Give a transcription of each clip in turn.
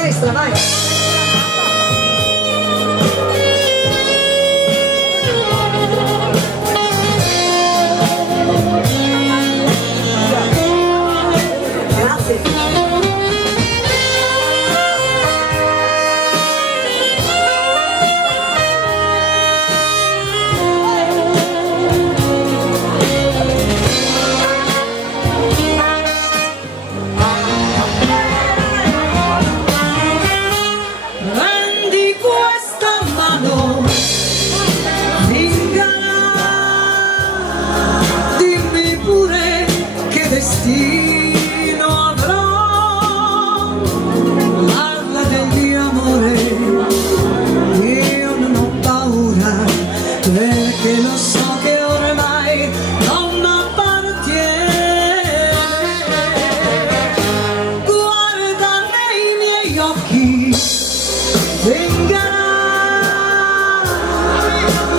l'orchestra, vai! Destino avrò, parla del mio amore, io non ho paura, perché lo so che ormai non appartiene. Guarda nei miei occhi,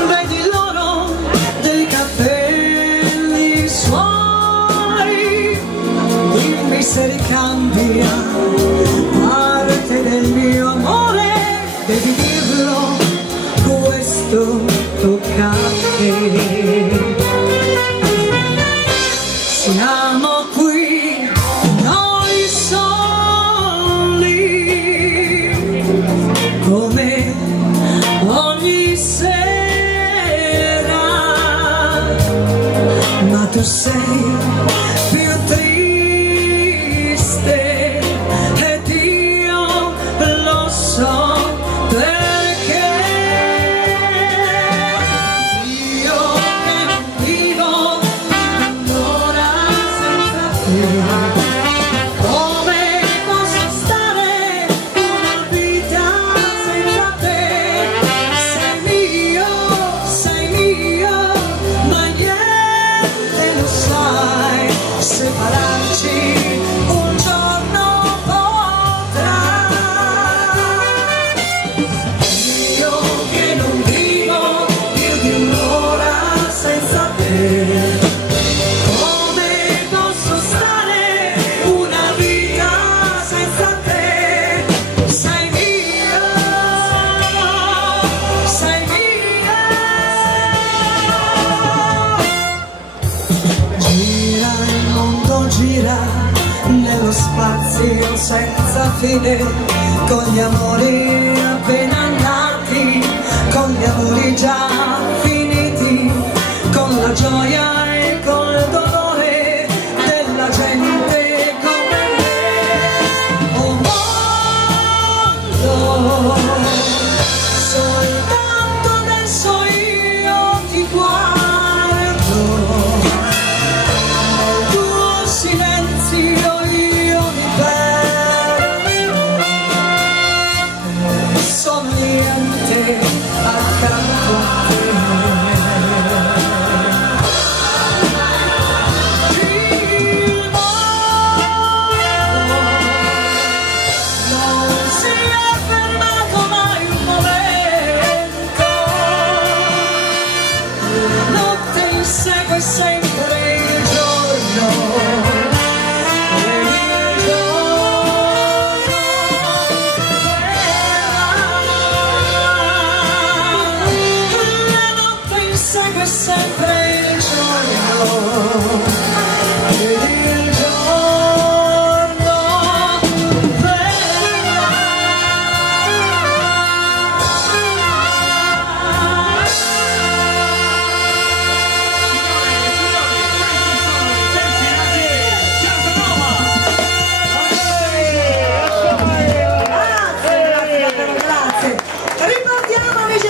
vedi l'oro dei capelli suoi. Dimmi se ricambia parte del mio amore, devi dirlo, questo tocca a te. Siamo qui noi soli, come ogni sera, ma tu sei più triste ed io lo so perché. Io che non vivo un'ora senza te, come posso stare una vita senza te? Sei mio, ma niente lo sai separarci un giorno potrà. Io che non vivo più di un'ora senza te, come posso stare una vita senza te? Sei mia, sei mia. Gira il mondo, gira nello spazio senza fine, con gli amori appena